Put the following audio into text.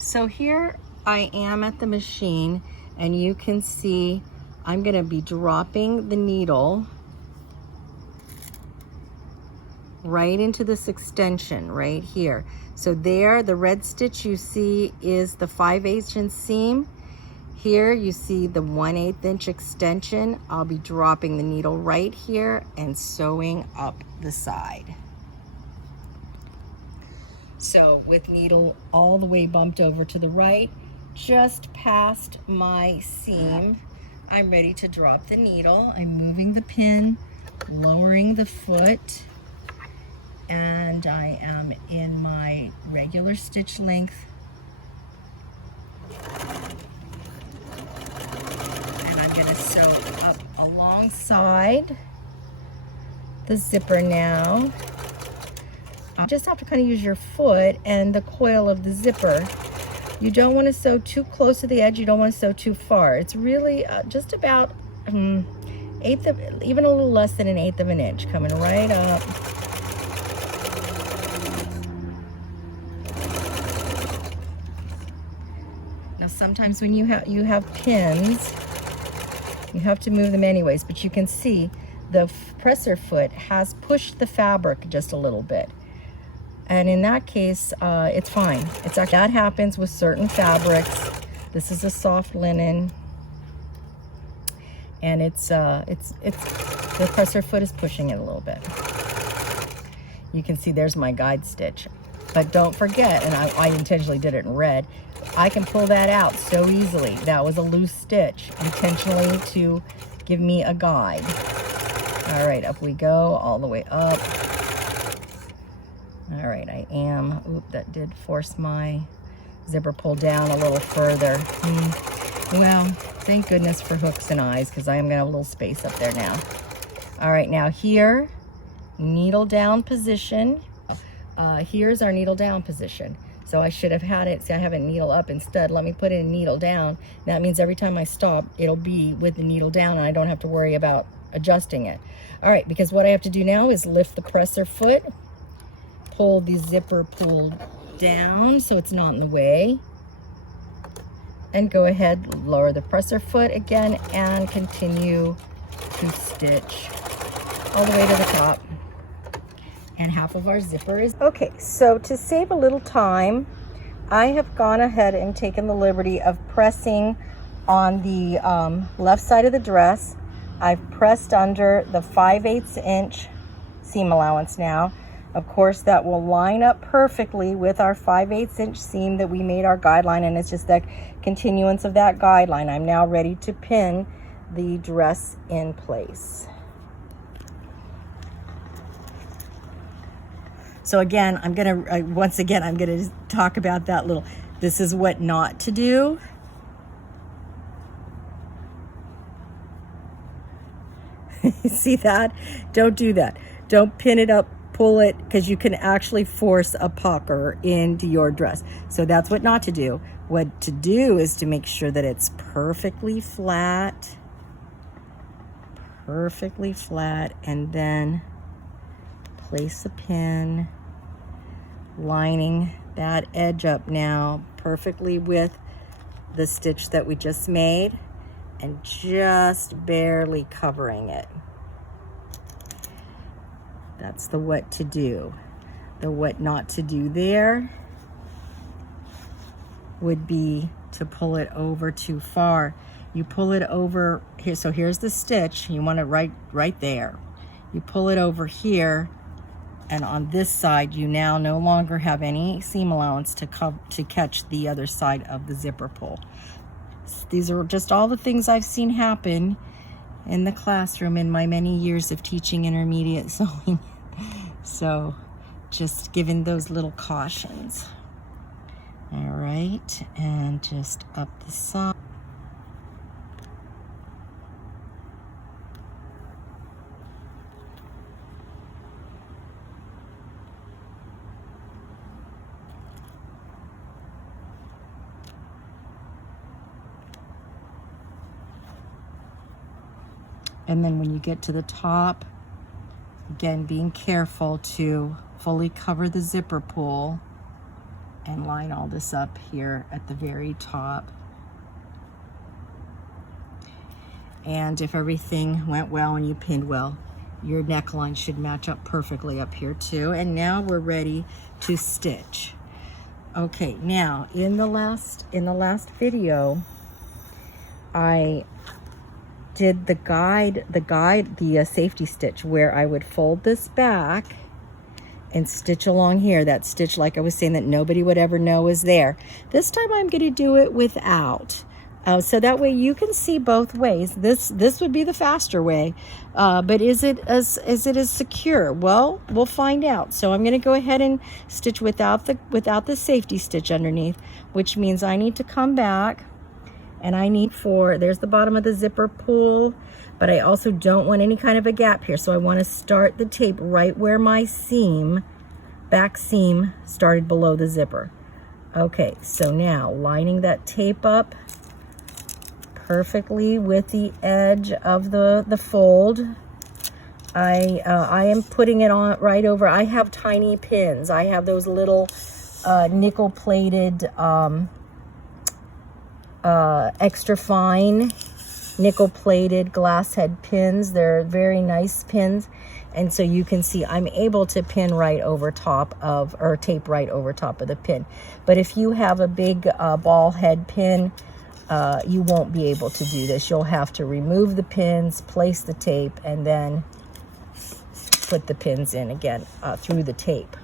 So here I am at the machine, and you can see I'm going to be dropping the needle right into this extension right here. So there, the red stitch you see is the 5/8 inch seam. Here you see the 1/8 inch extension. I'll be dropping the needle right here and sewing up the side. So with needle all the way bumped over to the right, just past my seam, I'm ready to drop the needle. I'm moving the pin, lowering the foot, and I am in my regular stitch length. And I'm gonna sew up alongside the zipper now. You just have to kind of use your foot and the coil of the zipper. You don't want to sew too close to the edge. You don't want to sew too far. It's really just about even a little less than 1/8 of an inch, coming right up. Now sometimes when you have pins, you have to move them anyways, but you can see the presser foot has pushed the fabric just a little bit. And in that case, it's fine. It's like that happens with certain fabrics. This is a soft linen, and it's the presser foot is pushing it a little bit. You can see there's my guide stitch, but don't forget, and I intentionally did it in red. I can pull that out so easily. That was a loose stitch, intentionally to give me a guide. All right, up we go, all the way up. All right, I am, that did force my zipper pull down a little further. Well, thank goodness for hooks and eyes, because I am gonna have a little space up there now. All right, now here, needle down position. Here's our needle down position. So I should have had it, see I have a needle up instead. Let me put it in needle down. That means every time I stop, it'll be with the needle down, and I don't have to worry about adjusting it. All right, because what I have to do now is lift the presser foot, pull the zipper pull down so it's not in the way, and go ahead, lower the presser foot again, and continue to stitch all the way to the top. And half of our zipper is okay. So to save a little time, I have gone ahead and taken the liberty of pressing on the left side of the dress. I've pressed under the 5/8 inch seam allowance now. Of course, that will line up perfectly with our 5/8 inch seam that we made our guideline, and it's just that continuance of that guideline. I'm now ready to pin the dress in place. So again, I'm gonna talk about that little, this is what not to do. See that? Don't do that. Don't pin it up, pull it, because you can actually force a pucker into your dress. So that's what not to do. What to do is to make sure that it's perfectly flat, and then place a pin, lining that edge up now perfectly with the stitch that we just made, and just barely covering it. That's the what to do. The what not to do there would be to pull it over too far. You pull it over here, so here's the stitch, you want it right there. You pull it over here, and on this side you now no longer have any seam allowance to catch the other side of the zipper pull. These are just all the things I've seen happen in the classroom in my many years of teaching intermediate sewing. So just giving those little cautions. All right, and just up the side. And then when you get to the top, again, being careful to fully cover the zipper pull and line all this up here at the very top. And if everything went well and you pinned well, your neckline should match up perfectly up here too. And now we're ready to stitch. Okay, now in the last video, I did the safety stitch where I would fold this back and stitch along here. That stitch, like I was saying, that nobody would ever know is there. This time I'm going to do it without. So that way you can see both ways. This would be the faster way, but is it as secure? Well, we'll find out. So I'm going to go ahead and stitch without the safety stitch underneath, which means I need to come back, and I need there's the bottom of the zipper pull, but I also don't want any kind of a gap here. So I want to start the tape right where my back seam started below the zipper. Okay, so now lining that tape up perfectly with the edge of the fold. I am putting it on right over. I have tiny pins. I have those little nickel plated extra fine nickel plated glass head pins. They're very nice pins, and so you can see I'm able to pin right over top of, or tape right over top of the pin. But if you have a big ball head pin, you won't be able to do this. You'll have to remove the pins, place the tape, and then put the pins in again through the tape.